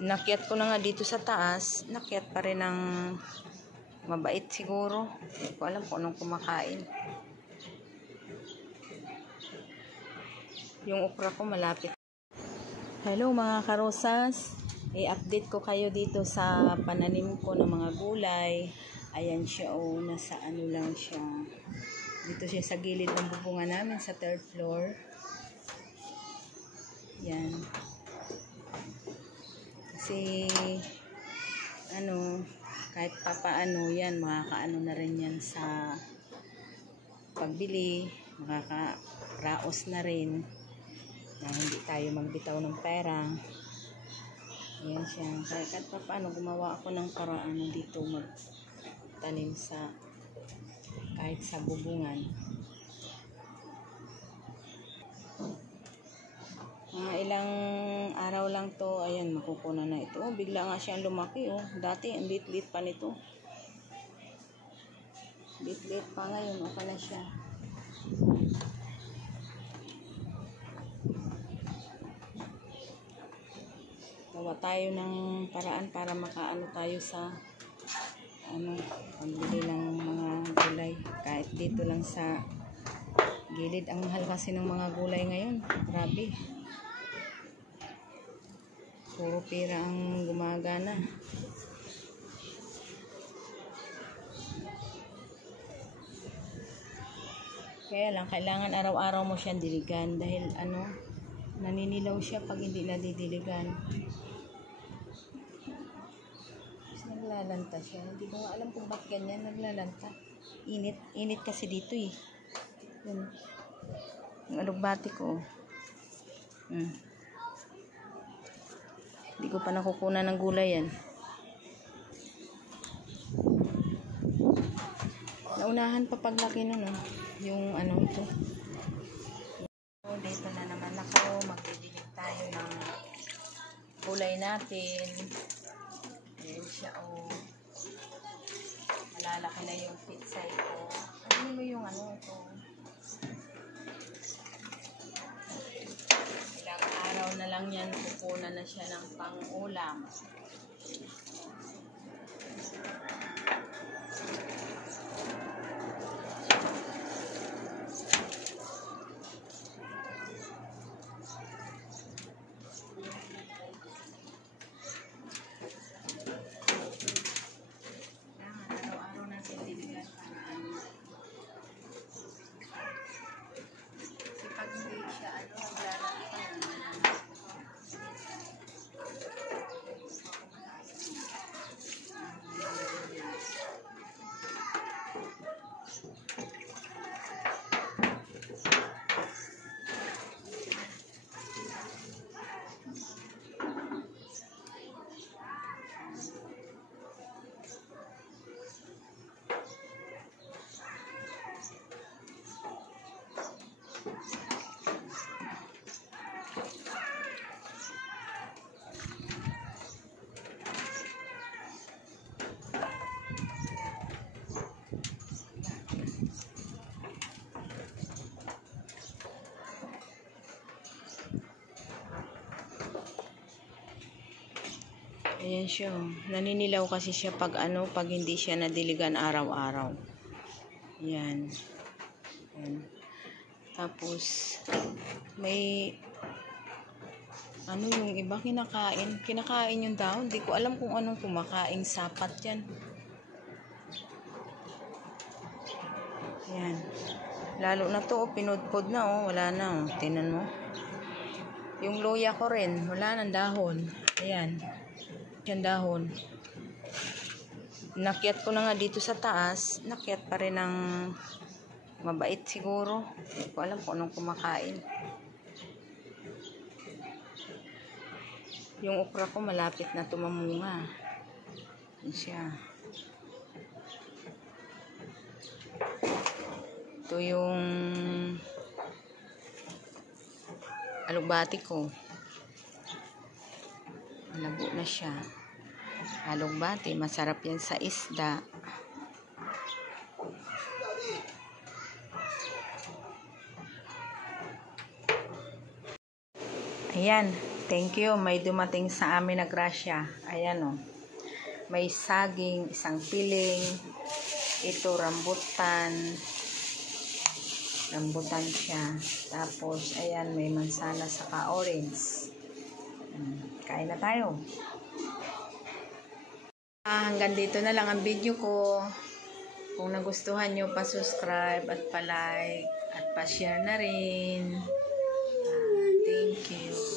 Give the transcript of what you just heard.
Nakyat ko na nga dito sa taas. Nakyat pa rin ng mabait siguro. Hindi ko alam kung anong kumakain. Yung okra ko malapit. Hello mga karosas. I-update ko kayo dito sa pananim ko ng mga gulay. Ayan siya nasa ano lang siya. Dito siya sa gilid ng bubungan namin sa 3rd floor. Yan. Kasi kahit papaano yan, makakaano na rin yan sa pagbili, makakaraos na rin na hindi tayo magbitaw ng pera. Ayan siya. Kahit papaano gumawa ako ng paraan dito magtanim sa kahit sa bubungan. Mga ilang araw lang to, ayan, makukunan na ito. Bigla nga siyang lumaki, Dati, ang lit-lit pa nito. Lit-lit pa ngayon, okay na siya. Gawa tayo ng paraan para makaano tayo sa pambili ng mga gulay. Kahit dito lang sa gilid. Ang mahal kasi ng mga gulay ngayon. Grabe. Puro pera ang gumagana. Kaya lang, kailangan araw-araw mo siyang diligan. Dahil naninilaw siya pag hindi nadidiligan. Naglalanta siya. Hindi ko nga alam kung ba't ganyan naglalanta. Init kasi dito Yun. Yung alugbati ko. Hindi ko pa nakukunan ng gulay yan. Naunahan pa paglaki nun, yung ito. Dito na naman ako. Magbibilig tayo ng gulay natin. Ayan siya, malalaki na yung pizza ito. Ano mo yung ito? Ilang araw na lang yan, kukunan na siya ng pang-ulam. Ayan siya. Naninilaw kasi siya pag hindi siya nadiligan araw-araw. Ayan. Tapos may yung iba kinakain yung dahon. Hindi ko alam kung anong kumakain, sapat yan. Ayan. Lalo na to, pinudpod na, wala na, Tingnan mo. Yung luya ko rin, wala nang dahon. Ayan. Yung dahon. Nakyat ko na nga dito sa taas. Nakyat pa rin ng mabait siguro. Hindi ko alam kung anong kumakain. Yung okra ko malapit na tumamunga. Yan siya. Ito yung alugbati ko. Malabo na siya. Alugbati, masarap yan sa isda. Ayan, Thank you. May dumating sa amin na grasya. Ayan o. May saging, isang piling. Ito, rambutan. Rambutan siya. Tapos, ayan, may mansana saka orange. Kain na tayo. Hanggang dito na lang ang video ko. Kung nagustuhan nyo, pa-subscribe at pa-like at pa-share na rin. Thank you.